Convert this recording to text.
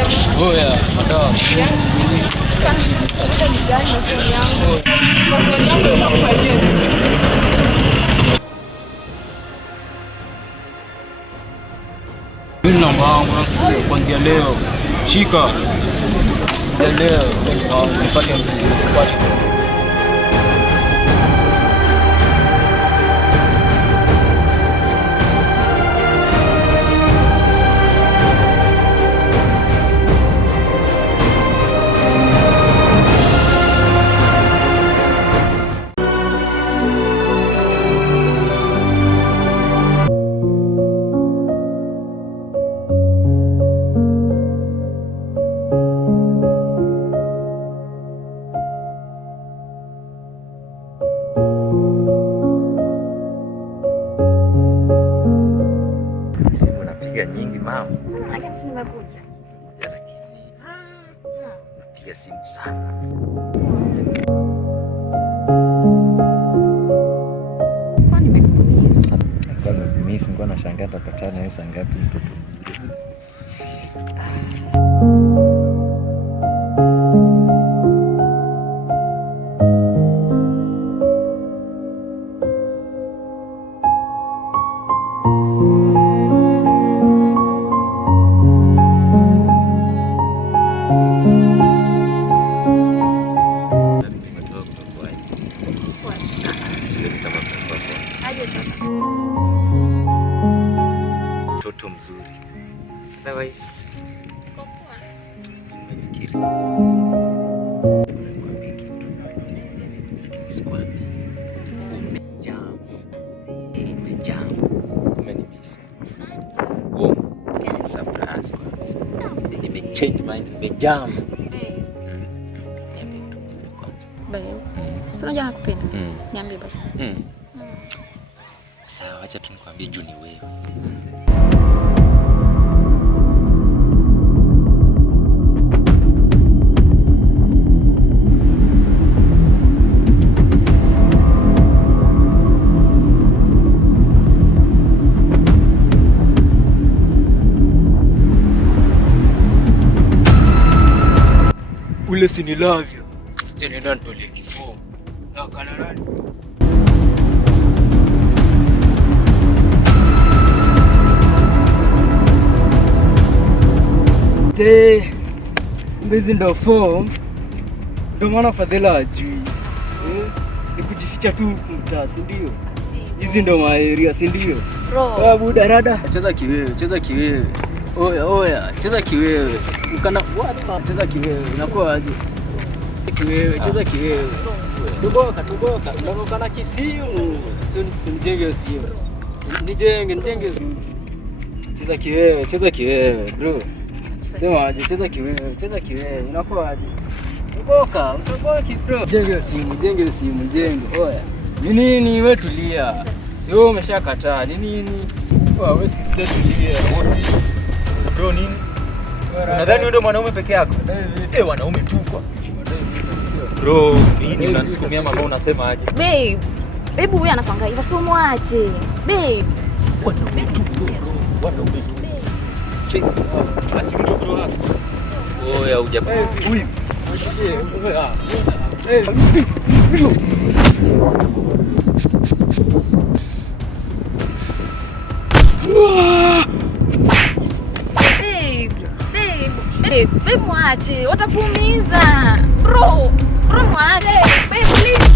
kusema. Oh yeah, madawa. Sasa ni gani maswali yangu? Maswali yangu yanakufanyia. Mimi namba yangu nasikia kuanzia leo. Shika. Leo nipate mpate. Nyingi mama. Lakini si nimekuja. Lakini napiga simu sana. Kwa nimekumiss. Kwa nimekumiss, nilikuwa nashangaa tutapatana wewe saa ngapi mtoto mzuri. Mtoto mzuri. Otherwise, nimefikiri nimechange mind, nimejam. Sasa unajua nakupenda. Niambie basi. Sawa, acha tu nikwambie juu ni wewe. Ule si ni love you. Tena ndo nitolee kifo. Na kana nani? Hizi ndo form, ndo maana Fadhila ajui ni kujificha tu mtaa, si ndio? Hizi ndo maeria, si ndio? Buda rada, cheza kiwewe, cheza kiwewe. Oya, cheza kiwewe. Ukana what? Cheza kiwewe. Inakuwa aje? Kiwewe, cheza kiwewe. Tuboka. Ndio kana kisimu. Nijenge simu. Nijenge. Cheza kiwewe, bro. Sema aje, cheza kiwewe. Inakuwa aje? Tuboka bro. Jenge simu. Oya. Ni nini wewe tulia? Si wewe umeshakataa. Ni nini? Wewe sister tulia. Bro nini? Unadhani wewe ndio mwanaume peke yako? Wanaume tu kwa. Bro, nini unanisukumia mama unasema aje? Babe, hebu huyu anakwanga hivyo sio muache. Babe, wanaume tu. Check. Ati mtu bro hapa. Oya hujapata. Huyu. Babe, muache, watakuumiza. Bro, muache. Babe, please.